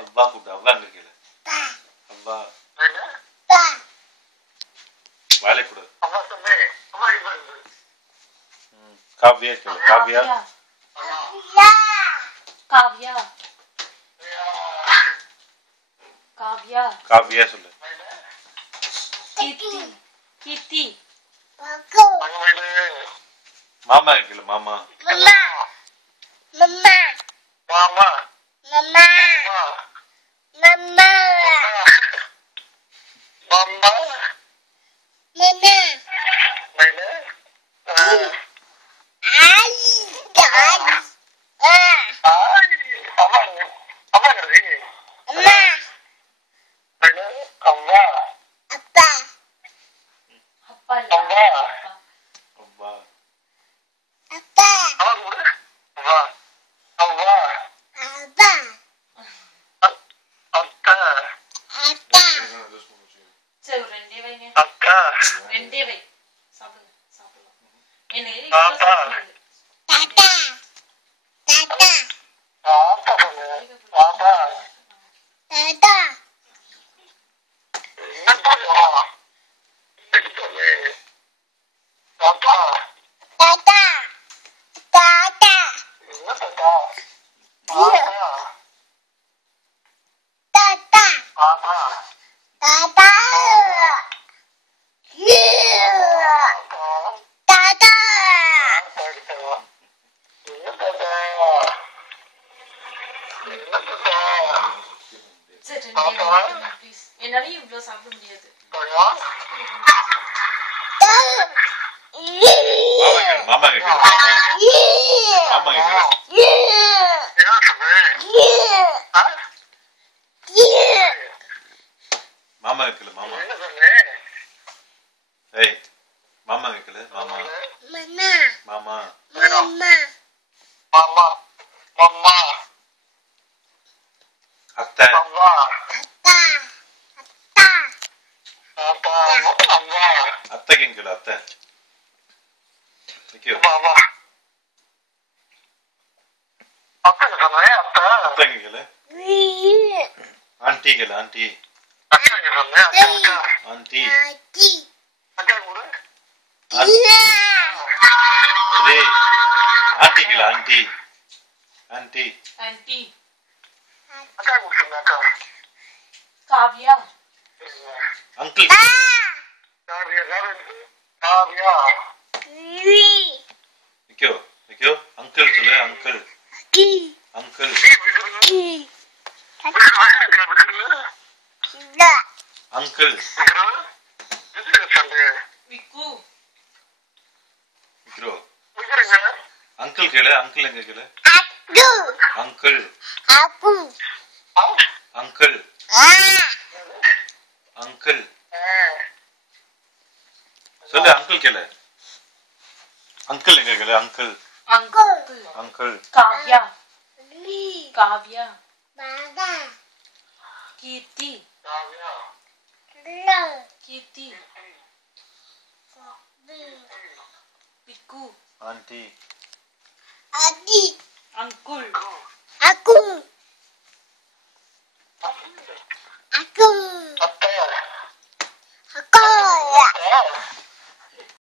அவ்வா கூப்பிடு. அவ்வா அங்க கீழே. அவ்வா வேலை கொடு. காவ்யா கேளு. காவ்யா காவ்யா காவ்யா காவ்யா சொல்லு. கீர்த்தி கீர்த்தி மாமா கேளு. மாமா என்னால இவ்வளவு சாப்பிட முடியாது. மாமா கேளு. மாமா கேளு. மாமா கேளு. மாமா ஏய் மாமா கேளு. மாமா மாமா அத்தை அத்தை கேளு. அத்தை அத்தை கேளு. ஆண்டி கேளு. ஆண்டி ஆண்டி ஆண்டி கேளு. Aunty aunty aunty Kavya uncle நிக்கோ நிக்கோ. அங்கிள் சொல்லு. அங்கிள் அங்கிள் அங்கிள் விக்கு விக்ரோ அங்கிள் கேளு. அங்கிள் எங்க கேளு. அங்கிள் அங்கிள் அங்கிள் சொல்லு. அங்கிள் கேளு. அங்கிள் எங்க கேளு. அங்கிள் அங்கிள் காவ்யா காவ்யா கீர்த்தி கீர்த்தி விக்கு ஆண்டி அங்குள் Aku.